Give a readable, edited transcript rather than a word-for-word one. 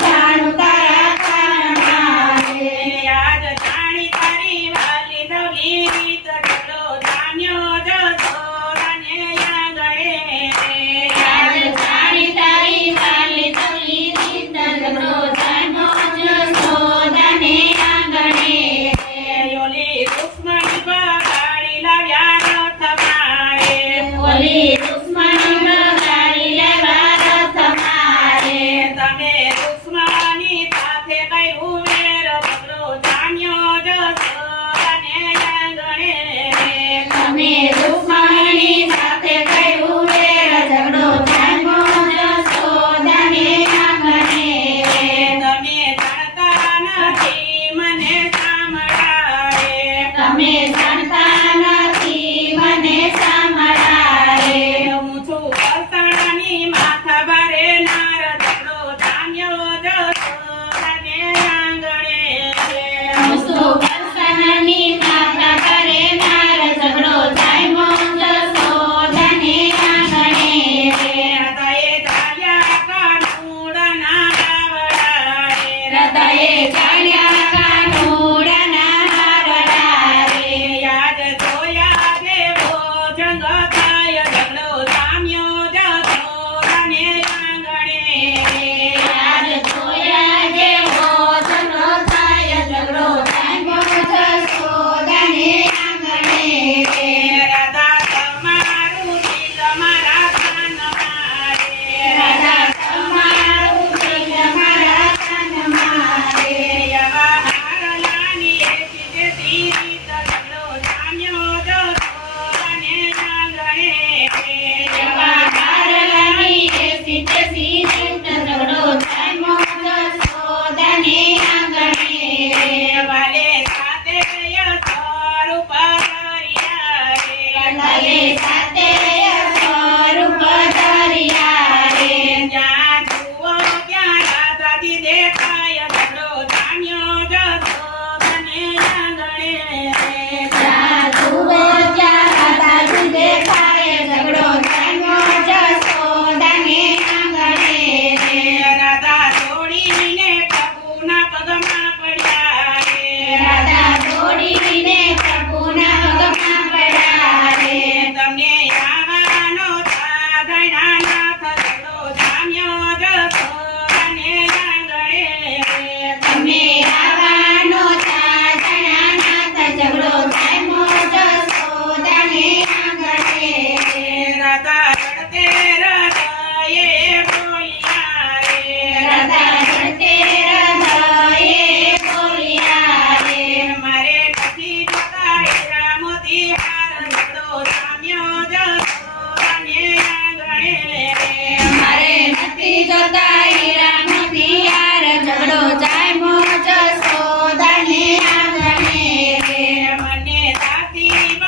જાણું તારા કાનમાં રે આજ જાણી તારી વાલી ધવલી રીત ઢગલો જામ્યો જશોદાને આંગણે આજ જાણી તારી વાલી ધવલી રીત ઢગલો જામ્યો જશોદાને આંગણે ઓલી રૂક્ષ્મણી બગાડી લાવ્યા રથ મારે ઓલી રૂક્ષ્મણી બગાડી લેવા રથ મારે તમે રૂક્ષ્મણી સાથે કર્યું વેર ઢગલો જામ્યો જશોદાને આંગણે તમે રૂક્ષ્મણી સાથે કર્યું વેર ઝઘડો જામ્યો જશોદાને આંગણે તમે જાણતા નથી મને સાંભળાવે તમે જાણતા નથી મને સાંભળાવે હું છું વસણાની માથા ભારે નાર ઢગલો જામ્યો જશોદાને આંગણે હું છું વસણની માતા કરે નાર ઝઘડો જામ્યો જશોદાને આંગણે હૃદયે ચાલ્યા કાનુડાના આવડાએ હૃદયે જાણ્યા કાનુડાના હારડા રે યાદ જોયા દેવો જંગ થાય ઢગલો જામ્યો જશોદાને આંગણે યાદ જોયા જેવો ઝઘડો થાય ઝઘડો જામ્યો જશોદાને આંગણે રાધા તમારું દિલ મારા કાનમાં રે રાધા તમારું દિલ મારા કાનમાં રે એવા હારલાની એકી રીત ઢગલો જામ્યો જશોદાને આંગણે એવા હારલાની એસી તેસી રીત ઝઘડો જામ્યો જશોદાને આંગણે વાલે સાથે સ્વરૂપ ધર્યા ભલે સાથે સ્વરૂપ ધર્યા રે જ્યાં જુઓ ત્યાં રાધાજી દેખાય ઢગલો જામ્યો જશોદાને આંગણે સાધુઓ ત્યાં રાધાજી દેખાય ઝઘડો જામ્યો જશોદાને આંગણે રાધા દોડીને પ્રભુના પગમાં પડ્યા રાધા દોડીને પ્રભુના પગમાં પડ્યા રે તમને આવવાનો સાધના નાથ ઢગલો જામ્યો જશોદાને આંગણે તમે આવવાનો સાધના નાથ ઝઘડો જામ્યો જશોદાને આંગણે રાધા રડતે હૃદયે બોલ્યા રાધા રડતે હૃદયે બોલ્યા રે મારે નથી જોતા હીરા મોતી હાર ઢગલો જામ્યો જશોદાને આંગણે મારે નથી જોતા હીરા મોતી હાર ઝઘડો જામ્યો જશોદાને આંગણે મને સાથી